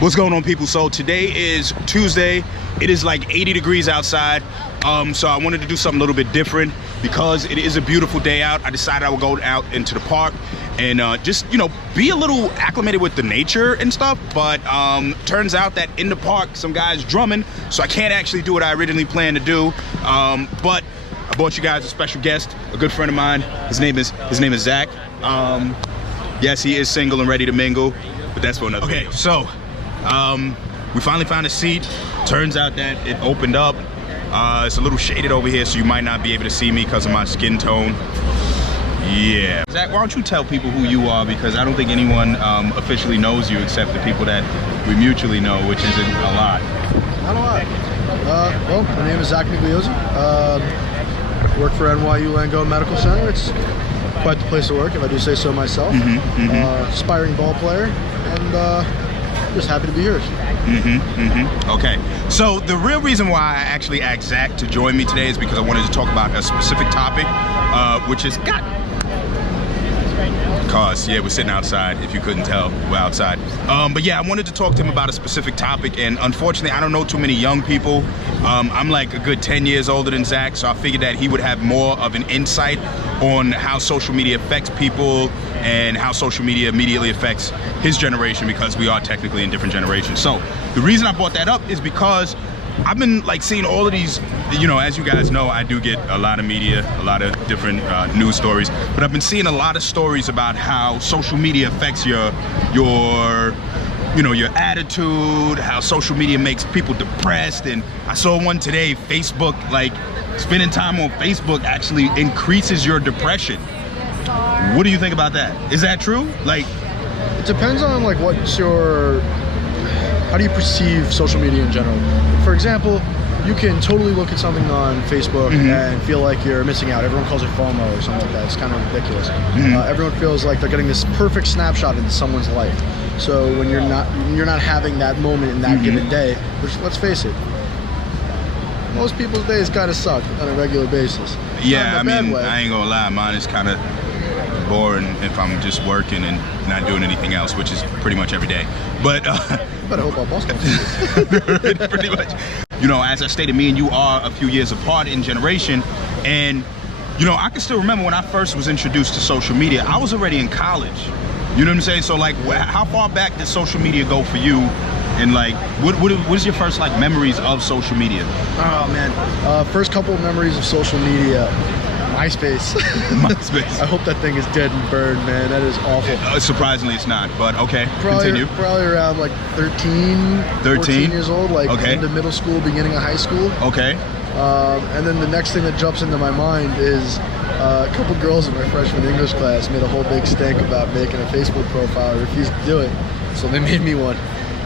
What's going on, people? So today is Tuesday. It is like 80 degrees outside. So I wanted to do something a little bit different because it is a beautiful day out. I decided I would go out into the park and just, you know, be a little acclimated with the nature and stuff. But turns out that in the park, some guys drumming, so I can't actually do what I originally planned to do. But I brought you guys a special guest, a good friend of mine. His name is Zach. Yes, he is single and ready to mingle, but that's for another video. So we finally found a seat. Turns out that it opened up. It's a little shaded over here, so you might not be able to see me because of my skin tone. Yeah. Zach, why don't you tell people who you are, because I don't think anyone officially knows you except the people that we mutually know, which isn't a lot. Not a lot. Well, my name is Zach Migliozzi. Work for NYU Langone Medical Center. It's quite the place to work, if I do say so myself. Aspiring ball player, and just happy to be here. Okay, so the real reason why I actually asked Zach to join me today is because I wanted to talk about a specific topic, which is cars. Yeah, we're sitting outside. If you couldn't tell, we're outside. But yeah, I wanted to talk to him about a specific topic, and unfortunately, I don't know too many young people. I'm like a good 10 years older than Zach, so I figured that he would have more of an insight on how social media affects people and how social media immediately affects his generation, because we are technically in different generations. So the reason I brought that up is because I've been like seeing all of these, you know, as you guys know, I do get a lot of media, a lot of different news stories, but I've been seeing a lot of stories about how social media affects your attitude, how social media makes people depressed. And I saw one today, Facebook, like spending time on Facebook actually increases your depression. What do you think about that? Is that true? Like, it depends on like how do you perceive social media in general. For example, you can totally look at something on Facebook and feel like you're missing out. Everyone calls it FOMO or something like that. It's kind of ridiculous. Everyone feels like they're getting this perfect snapshot into someone's life. So when you're not having that moment in that given day, which, let's face it, most people's days kind of suck on a regular basis. Yeah, I mean, I ain't gonna lie, mine is kind of boring if I'm just working and not doing anything else, which is pretty much every day. But better hope our boss comes to this. pretty much. You know, as I stated, me and you are a few years apart in generation, and you know, I can still remember when I first was introduced to social media. I was already in college. You know what I'm saying? So like, how far back did social media go for you? And like, what is your first like memories of social media? Oh man, first couple of memories of social media. MySpace. MySpace. I hope that thing is dead and burned, man. That is awful. Surprisingly, it's not, but okay, continue. Probably around like 14 years old, like into middle school, beginning of high school. Okay. And then the next thing that jumps into my mind is a couple girls in my freshman English class made a whole big stink about making a Facebook profile. I refused to do it, so they made me one.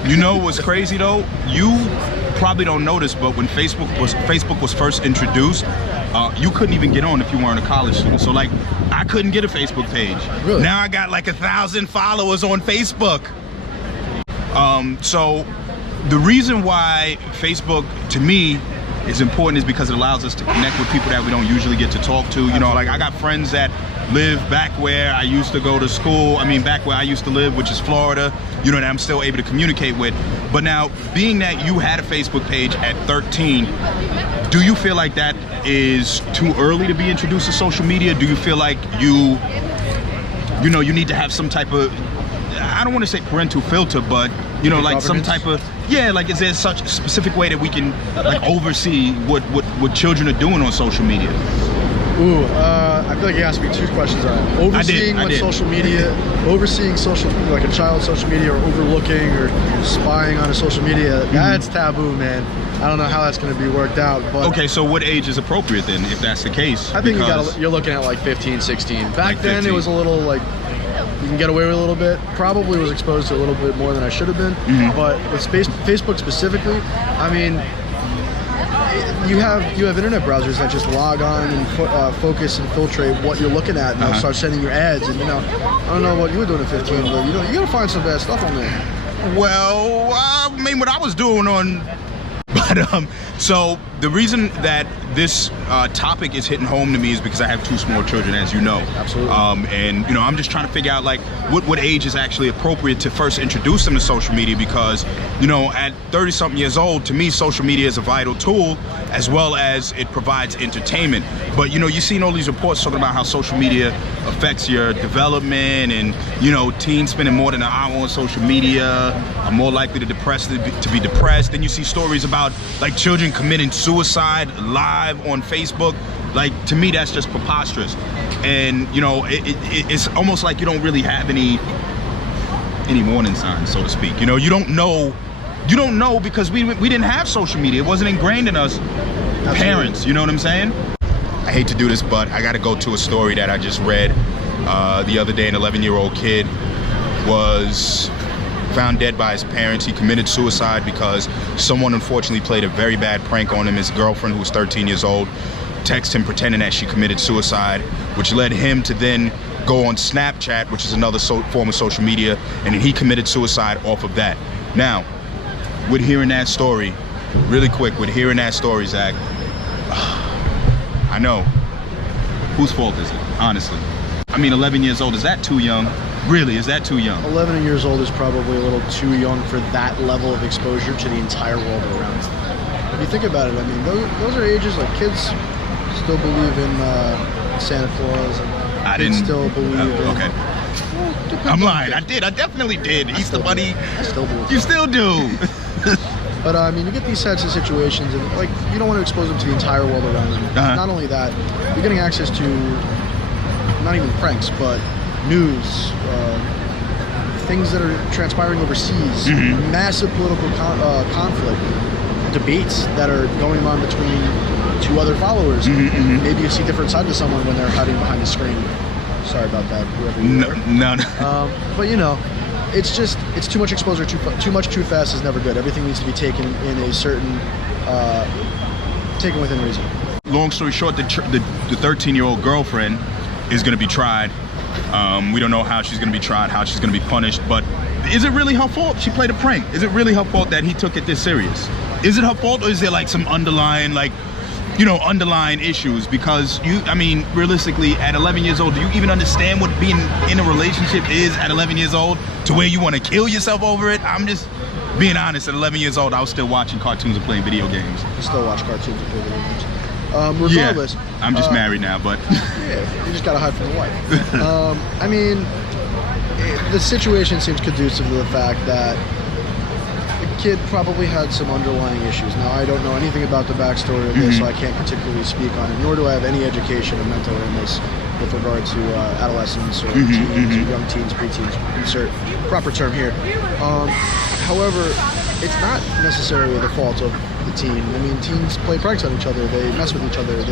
You know what's crazy though? You probably don't notice, but when Facebook was first introduced, you couldn't even get on if you weren't a college student. So like, I couldn't get a Facebook page. Really? Now I got like 1,000 followers on Facebook. So the reason why Facebook to me is important is because it allows us to connect with people that we don't usually get to talk to. You know, like I got friends that live back where I used to go to school. I mean, back where I used to live, which is Florida, you know, that I'm still able to communicate with. But now, being that you had a Facebook page at 13, do you feel like that is too early to be introduced to social media? Do you feel like you need to have some type of, I don't want to say parental filter, but you know, like some type of, yeah, like is there such a specific way that we can like oversee what children are doing on social media? Ooh, I feel like you asked me two questions on it. Overseeing social media, overseeing like a child's social media, or overlooking or spying on a social media, that's taboo, man. I don't know how that's going to be worked out. But okay, so what age is appropriate then, if that's the case? I think you're looking at like 15, 16. Back like then 15. It was a little like, you can get away with a little bit. Probably was exposed to a little bit more than I should have been. But with Facebook specifically, I mean, you have internet browsers that just log on and focus and filtrate what you're looking at, and they'll start sending you ads. And you know, I don't know what you were doing at 15, but you gotta find some bad stuff on there. Well, I mean, what I was doing on, but so the reason that this topic is hitting home to me is because I have 2 small children, as you know. Absolutely. And you know, I'm just trying to figure out like what age is actually appropriate to first introduce them to social media, because you know, at 30-something years old, to me, social media is a vital tool as well as it provides entertainment. But you know, you've seen all these reports talking about how social media affects your development, and you know, teens spending more than an hour on social media are more likely to be depressed. Then you see stories about like children committing suicide live on Facebook. Like, to me, that's just preposterous. And you know, it's almost like you don't really have any warning signs, so to speak. You know, you don't know because we didn't have social media. It wasn't ingrained in us. Absolutely. Parents, you know what I'm saying? I hate to do this, but I got to go to a story that I just read the other day. An 11-year-old kid was found dead by his parents. He committed suicide because someone unfortunately played a very bad prank on him. His girlfriend, who was 13 years old, texted him pretending that she committed suicide, which led him to then go on Snapchat, which is another form of social media, and he committed suicide off of that. Now, with hearing that story, really quick, with hearing that story, Zach, I know. Whose fault is it, honestly? I mean, 11 years old, is that too young? Really, is that too young? 11 years old is probably a little too young for that level of exposure to the entire world around them. If you think about it, I mean, those are ages like kids still believe in Santa Claus, and I kids didn't still believe in... Okay. Well, I'm lying. I did. I definitely did. Easter Bunny. I still believe. You still do. But I mean, you get these types of situations, and like, you don't want to expose them to the entire world around them. Not only that, you're getting access to not even pranks, but news, things that are transpiring overseas, massive political conflict, debates that are going on between 2 other followers. Maybe you see different sides of someone when they're hiding behind the screen. Sorry about that, whoever you are. No. But you know, it's too much exposure, too much too fast is never good. Everything needs to be taken in a certain, taken within reason. Long story short, the 13-year-old girlfriend is going to be tried. We don't know how she's going to be tried, how she's going to be punished, but is it really her fault? She played a prank. Is it really her fault that he took it this serious? Is it her fault, or is there like some underlying, like, you know, underlying issues? Because I mean, realistically, at 11 years old, do you even understand what being in a relationship is at 11 years old to where you want to kill yourself over it? I'm just being honest. At 11 years old, I was still watching cartoons and playing video games. I still watch cartoons and play video games. Regardless, yeah, I'm just married now, but yeah, you just gotta hide from the wife. I mean, the situation seems conducive to the fact that the kid probably had some underlying issues. Now, I don't know anything about the backstory of this, so I can't particularly speak on it, nor do I have any education of mental illness with regard to adolescents or teens, or young teens, preteens, insert proper term here. However, it's not necessarily the fault of the teen. I mean, teens play pranks on each other. They mess with each other.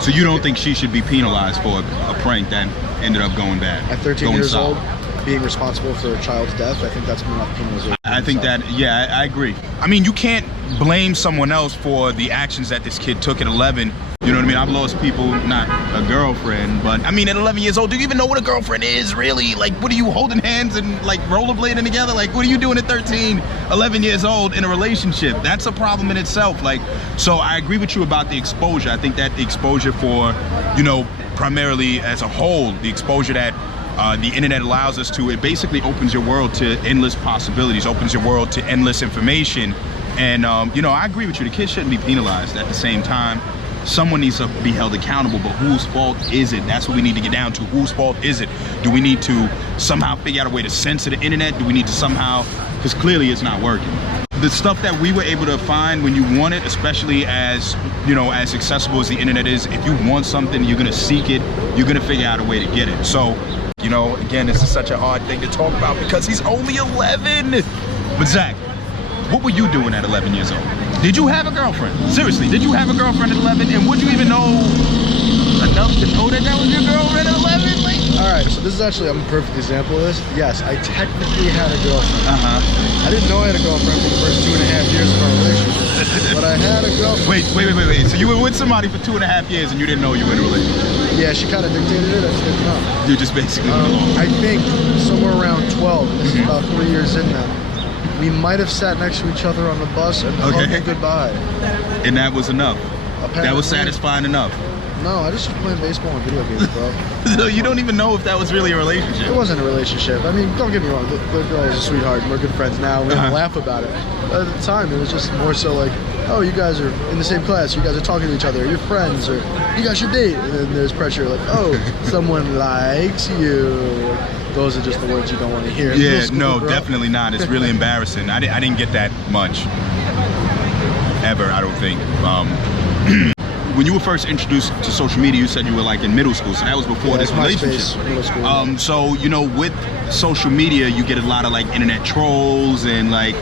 So you don't think she should be penalized for a prank that ended up going bad? At 13 years old, being responsible for a child's death, I think that's enough penalization. I think that, yeah, I agree. I mean, you can't blame someone else for the actions that this kid took at 11. You know what I mean? I've lost people, not a girlfriend, but I mean, at 11 years old, do you even know what a girlfriend is, really? Like, what are you holding hands and like rollerblading together? Like, what are you doing at 13, 11 years old in a relationship? That's a problem in itself. Like, so I agree with you about the exposure. I think that the exposure for, you know, primarily as a whole, the exposure that the internet allows us to, it basically opens your world to endless possibilities, opens your world to endless information. And, you know, I agree with you. The kids shouldn't be penalized. At the same time, someone needs to be held accountable, but whose fault is it? That's what we need to get down to. Whose fault is it? Do we need to somehow figure out a way to censor the internet? Do we need to somehow, because clearly it's not working. The stuff that we were able to find when you want it, especially as, you know, as accessible as the internet is, if you want something, you're gonna seek it, you're gonna figure out a way to get it. So, you know, again, this is such a hard thing to talk about because he's only 11. But Zach, what were you doing at 11 years old? Did you have a girlfriend? Seriously, did you have a girlfriend at 11? And would you even know enough to know that that was your girlfriend at 11? Like, all right, so this is actually, I'm a perfect example of this. Yes, I technically had a girlfriend. I didn't know I had a girlfriend for the first 2.5 years of our relationship, but I had a girlfriend. Wait. So you were with somebody for 2.5 years and you didn't know you were in a relationship? Yeah, she kind of dictated it. I just didn't know. You just basically went along. I think somewhere around 12. This is about 3 years in now. We might have sat next to each other on the bus and hugged goodbye. And that was enough. Apparently. That was satisfying enough. No, I just was playing baseball and video games, bro. So you don't even know if that was really a relationship. It wasn't a relationship. I mean, don't get me wrong. The girl is a sweetheart, and we're good friends now. We laugh about it. But at the time, it was just more so like, oh, you guys are in the same class. You guys are talking to each other. You're friends, or you guys should date. And then there's pressure like, oh, someone likes you. Those are just the words you don't want to hear. Yeah, no, definitely not. It's really embarrassing. I didn't get that much. Ever, I don't think. When you were first introduced to social media, you said you were like in middle school, so that was before this relationship. Middle school. So, you know, with social media, you get a lot of like internet trolls and like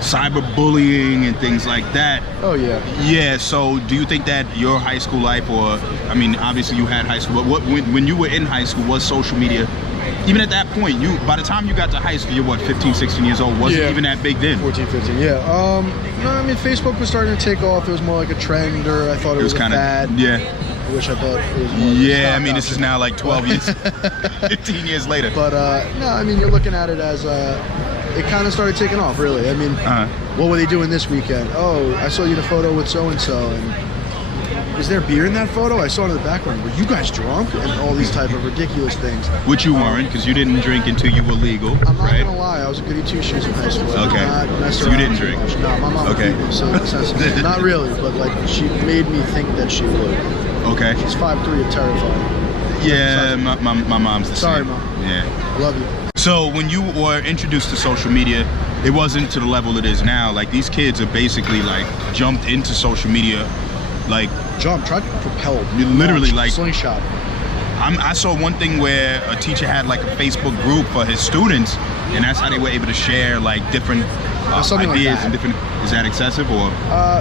cyberbullying and things like that. Oh yeah. Yeah, so do you think that your high school life, or, I mean, obviously you had high school, but when you were in high school, was social media, even at that point, by the time you got to high school, you're what, 15, 16 years old, wasn't even that big then? 14, 15, yeah. No, I mean, Facebook was starting to take off. It was more like a trend, or I thought it was kind of fad. Yeah. I wish I thought it was more yeah, I mean, this is now like 12 years, 15 years later. But, no, I mean, you're looking at it as, it kind of started taking off, really. I mean, what were they doing this weekend? Oh, I saw you in a photo with so-and-so, and is there beer in that photo? I saw it in the background. Were you guys drunk? And all these type of ridiculous things. Which you weren't, because you didn't drink until you were legal, I'm not right? gonna lie, I was a goody two-shoes in high school. Okay. So you didn't drink? No, my mom beat me, so not really, but like she made me think that she would. Okay. She's 5'3" and terrified. Yeah, my mom's the same. Sorry, Mom. Yeah. I love you. So when you were introduced to social media, it wasn't to the level it is now. Like, these kids are basically like jumped into social media, like tried to propel. Literally, like slingshot. I saw one thing where a teacher had like a Facebook group for his students, and that's how they were able to share like different ideas and different. Is that excessive, or?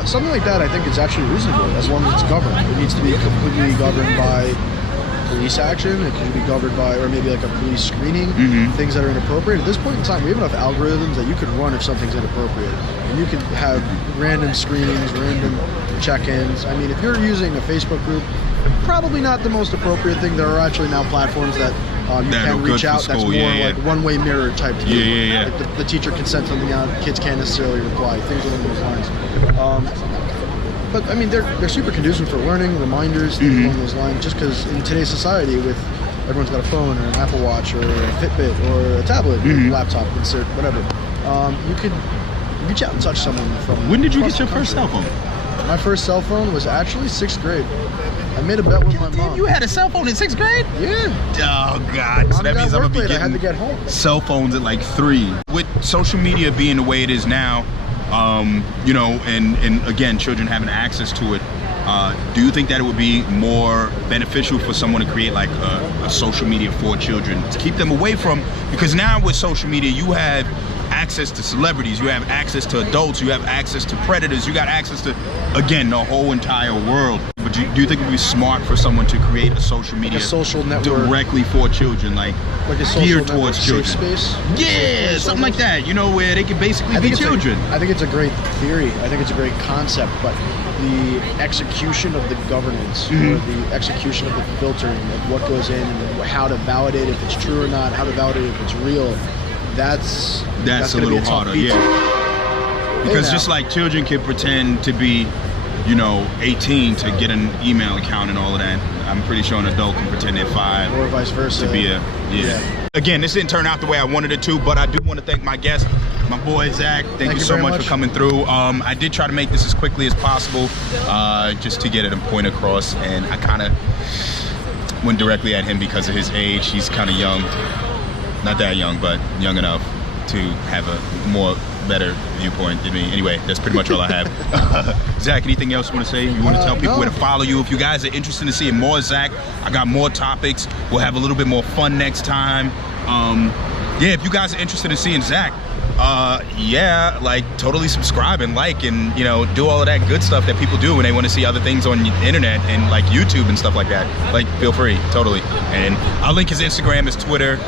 Something like that, I think it's actually reasonable as long as it's governed. It needs to be completely governed by police action. It can be governed by, or maybe like a police screening, things that are inappropriate. At this point in time, we have enough algorithms that you could run if something's inappropriate. And you can have random screenings, random check-ins. I mean, if you're using a Facebook group, probably not the most appropriate thing. There are actually now platforms that you can reach out. That's more like one-way mirror type thing. Yeah. Like the teacher can send something out, kids can't necessarily reply, things along those lines. But I mean, they're super conducive for learning, reminders, things along those lines. Just because in today's society, with everyone's got a phone or an Apple Watch or a Fitbit or a tablet, or a laptop, insert whatever, you could reach out and touch someone from. When did you get your first cell phone? My first cell phone was actually 6th grade. I made a bet with my mom. You had a cell phone in 6th grade? Yeah. Oh God! So that means I'm gonna be getting I had to get home. cell phones at like 3. With social media being the way it is now, you know, and again, children having access to it, do you think that it would be more beneficial for someone to create like a social media for children to keep them away from? Because now with social media, you have access to celebrities, you have access to adults, you have access to predators, you got access to, again, the whole entire world. But do you think it would be smart for someone to create a social media, a social network directly for children, like a social geared towards children? Safe space? Yeah, something like that, you know, where they can basically be children. I think it's a great theory. I think it's a great concept, but the execution of the governance, or the execution of the filtering of what goes in and how to validate if it's true or not, how to validate if it's real, that's a little harder, yeah. Because just like children can pretend to be, you know, 18 to get an email account and all of that, I'm pretty sure an adult can pretend they're 5. Or vice versa. To be yeah. Again, this didn't turn out the way I wanted it to, but I do want to thank my guest, my boy Zach. Thank you so much for coming through. I did try to make this as quickly as possible, just to get a point across, and I kind of went directly at him because of his age. He's kind of young. Not that young, but young enough to have a better viewpoint than me. Anyway, that's pretty much all I have. Zach, anything else you want to say? You want to tell people where to follow you? If you guys are interested in seeing more Zach, I got more topics. We'll have a little bit more fun next time. Yeah, if you guys are interested in seeing Zach, yeah, like totally subscribe and like and, you know, do all of that good stuff that people do when they want to see other things on the internet and like YouTube and stuff like that. Like, feel free, totally. And I'll link his Instagram, his Twitter,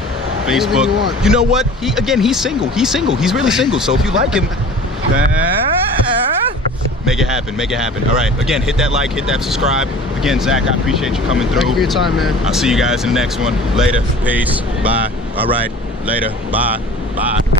Facebook. You know what? He's single. He's really single. So if you like him, make it happen. Make it happen. All right. Again, hit that like, hit that subscribe. Again, Zach, I appreciate you coming through. Thank you for your time, man. I'll see you guys in the next one. Later. Peace. Bye. All right. Later. Bye. Bye.